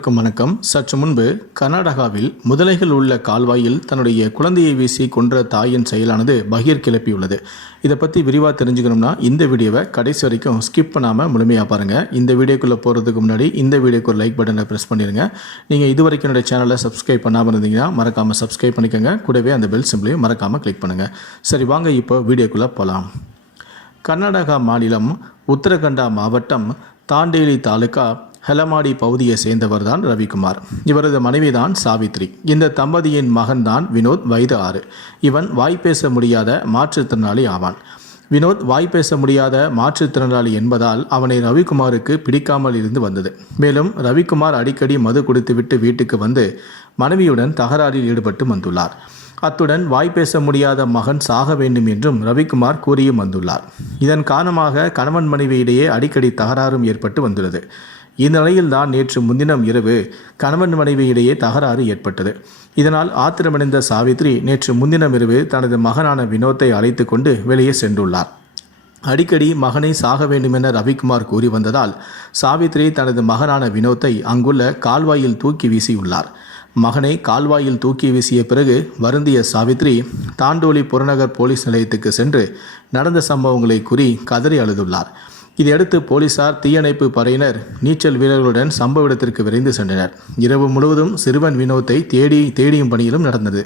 வணக்கம் வணக்கம். சற்று முன்பு கர்நாடகாவில் முதலைகள் உள்ள கால்வாயில் தன்னுடைய குழந்தையை வீசி கொன்ற தாயின் செயலானது பகீர் கிளப்பியுள்ளது. இதை பற்றி விரிவாக தெரிஞ்சுக்கணும்னா இந்த வீடியோவை கடைசி வரைக்கும் ஸ்கிப் பண்ணாமல் முழுமையாக பாருங்கள் இந்த வீடியோக்குள்ளே போகிறதுக்கு முன்னாடி இந்த வீடியோக்கு ஒரு லைக் பட்டனை ப்ரெஸ் பண்ணிடுங்க நீங்கள் இது வரைக்கும் என்னுடைய சேனலை சப்ஸ்கிரைப் பண்ணாமல் இருந்தீங்கன்னா மறக்காமல் சப்ஸ்கிரைப் பண்ணிக்கோங்க. கூடவே அந்த பெல் சிம்பிளையும் மறக்காமல் கிளிக் பண்ணுங்கள் சரி வாங்க இப்போ வீடியோக்குள்ளே போகலாம் கர்நாடகா மாநிலம் உத்தரகண்டா மாவட்டம் தாண்டேலி தாலுகா ஹெலமாடி பகுதியை சேர்ந்தவர் தான் ரவிக்குமார். இவரது மனைவிதான் சாவித்ரி. இந்த தம்பதியின் மகன்தான் வினோத் வயது ஆறு இவன் வாய் பேச முடியாத மாற்றுத்திறனாளி ஆவான். வினோத் வாய் பேச முடியாத மாற்றுத்திறனாளி என்பதால் அவனை ரவிக்குமாருக்கு பிடிக்காமல் இருந்து வந்தது. மேலும் ரவிக்குமார் அடிக்கடி மது குடித்துவிட்டு வீட்டுக்கு வந்து மனைவியுடன் தகராறில் ஈடுபட்டு வந்துள்ளார். அத்துடன் வாய் பேச முடியாத மகன் சாக வேண்டும் என்றும் ரவிக்குமார் கூறியும் வந்துள்ளார். இதன் காரணமாக கணவன் மனைவியிடையே அடிக்கடி தகராறும் ஏற்பட்டு வந்துள்ளது. இந்த நிலையில்தான் நேற்று முன்தினம் இரவு கணவன் மனைவியிடையே தகராறு ஏற்பட்டது. இதனால் ஆத்திரமடைந்த சாவித்ரி நேற்று முன்தினம் இரவு தனது மகனான வினோத்தை அழைத்து கொண்டு வெளியே சென்றுள்ளார். அடிக்கடி மகனை சாக வேண்டுமென ரவிக்குமார் கூறி வந்ததால் சாவித்ரி தனது மகனான வினோத்தை அங்குள்ள கால்வாயில் தூக்கி வீசியுள்ளார். மகனை கால்வாயில் தூக்கி வீசிய பிறகு வருந்திய சாவித்ரி தாண்டோலி புறநகர் போலீஸ் நிலையத்துக்கு சென்று நடந்த சம்பவங்களை கூறி கதறி அழுதுள்ளார். இதையடுத்து போலீசார் தீயணைப்பு படையினர் நீச்சல் வீரர்களுடன் சம்பவ இடத்திற்கு விரைந்து சென்றனர். இரவு முழுவதும் சிறுவன் வினோத்தை தேடி தேடியும் பணியிலும் நடந்தது.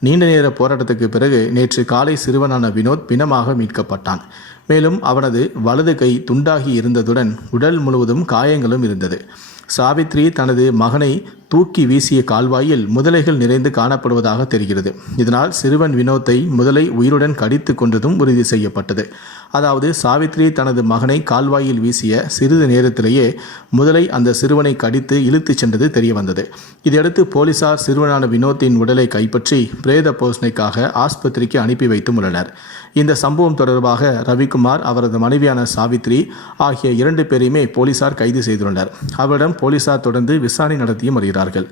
நீண்ட நேர போராட்டத்துக்கு பிறகு நேற்று காலை சிறுவனான வினோத் பிணமாக மீட்கப்பட்டான். மேலும் அவனது வலது கை துண்டாகி இருந்ததுடன் உடல் முழுவதும் காயங்களும் இருந்தது. சாவித்ரி தனது மகனை தூக்கி வீசிய கால்வாயில் முதலைகள் நிறைந்து காணப்படுவதாக தெரிகிறது. இதனால் சிறுவன் வினோத்தை முதலை உயிருடன் கடித்து கொண்டதும் உறுதி செய்யப்பட்டது. அதாவது சாவித்ரி தனது மகனை கால்வாயில் வீசிய சிறிது நேரத்திலேயே முதலை அந்த சிறுவனை கடித்து இழுத்துச் சென்றது தெரிய வந்தது இதையடுத்து போலீசார் சிறுவனான வினோத்தின் உடலை கைப்பற்றி பிரேத போஷணைக்காக ஆஸ்பத்திரிக்கு அனுப்பி வைத்தும் உள்ளனர். இந்த சம்பவம் தொடர்பாக ரவிக்குமார் அவரது மனைவியான சாவித்ரி ஆகிய இரண்டு பேரையுமே போலீசார் கைது செய்துள்ளனர். அவரிடம் போலீசார் தொடர்ந்து விசாரணை நடத்தியும் வருகிறார்கள்.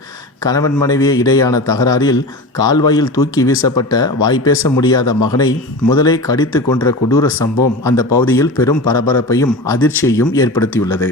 கணவன் மனைவி இடையான தகராறில் கால்வாயில் தூக்கி வீசப்பட்ட வாய் பேச முடியாத மகனை முதலை கடித்து கொன்ற கொடூர சம்பவம் அந்த பகுதியில் பெரும் பரபரப்பையும் அதிர்ச்சியையும் ஏற்படுத்தியுள்ளது.